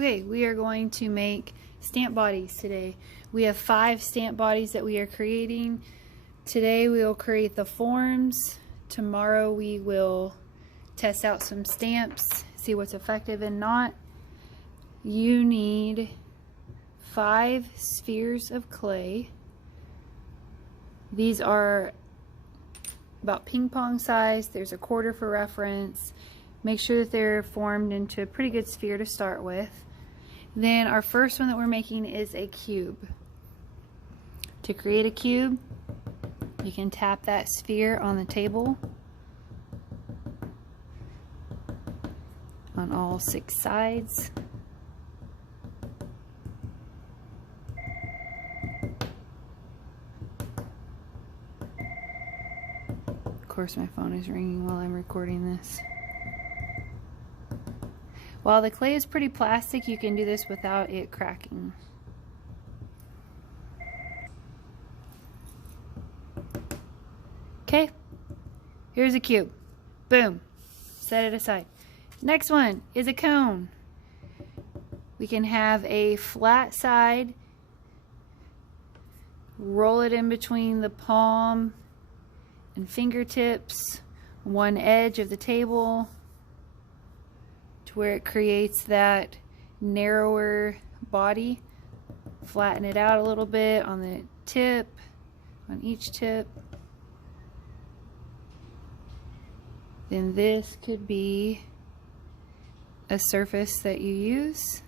Okay, we are going to make stamp bodies today. We have 5 stamp bodies that we are creating. Today we will create the forms. Tomorrow we will test out some stamps, see what's effective and not. You need 5 spheres of clay. These are about ping pong size. There's a quarter for reference. Make sure that they're formed into a pretty good sphere to start with. Then our first one that we're making is a cube. To create a cube, you can tap that sphere on the table on all 6 sides. Of course, my phone is ringing while I'm recording this. While the clay is pretty plastic, you can do this without it cracking. Okay, here's a cube. Boom, set it aside. Next one is a cone. We can have a flat side, roll it in between the palm and fingertips, one edge of the table, to where it creates that narrower body. Flatten it out a little bit on the tip, on each tip. Then this could be a surface that you use,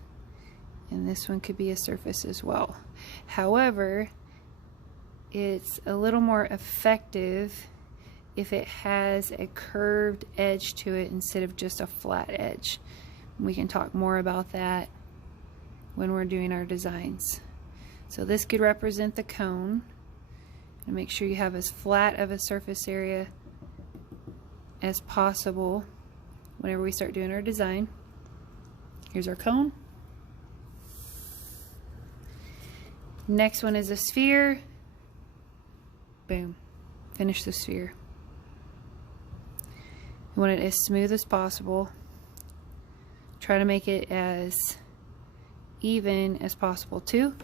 and this one could be a surface as well. However, it's a little more effective if it has a curved edge to it instead of just a flat edge. We can talk more about that when we're doing our designs. So this could represent the cone, and make sure you have as flat of a surface area as possible whenever we start doing our design. Here's our cone. Next one is a sphere. Boom, finish the sphere. You want it as smooth as possible. Try to make it as even as possible too.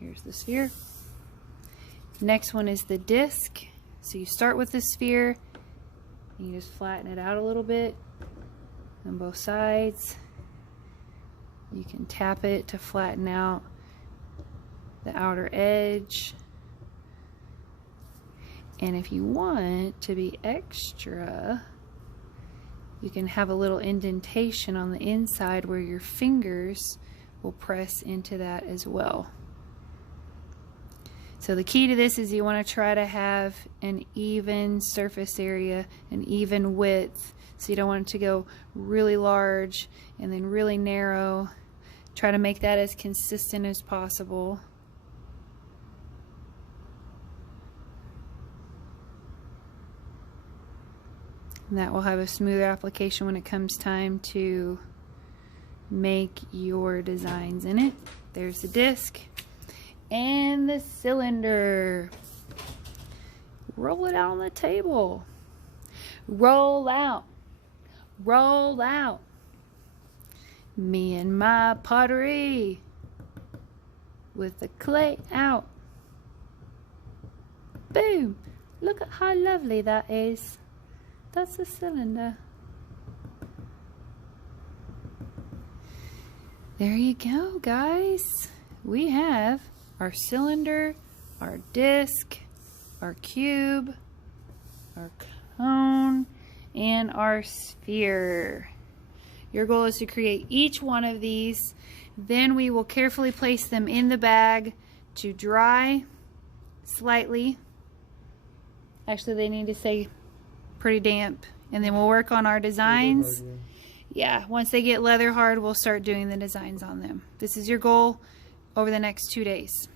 Here's the sphere. Next one is the disc. So you start with the sphere, and you just flatten it out a little bit on both sides. You can tap it to flatten out the outer edge. And if you want to be extra, you can have a little indentation on the inside where your fingers will press into that as well. So the key to this is you want to try to have an even surface area, an even width. So you don't want it to go really large and then really narrow. Try to make that as consistent as possible. And that will have a smoother application when it comes time to make your designs in it. There's the disc and the cylinder. Roll it out on the table. Roll out. Roll out. Me and my pottery with the clay out. Boom. Look at how lovely that is. That's the cylinder. There you go, guys. We have our cylinder, our disc, our cube, our cone, and our sphere. Your goal is to create each one of these. Then we will carefully place them in the bag to dry slightly. Actually, they need to stay pretty damp, and then we'll work on our designs. Yeah, once they get leather hard, we'll start doing the designs on them. This is your goal over the next 2 days.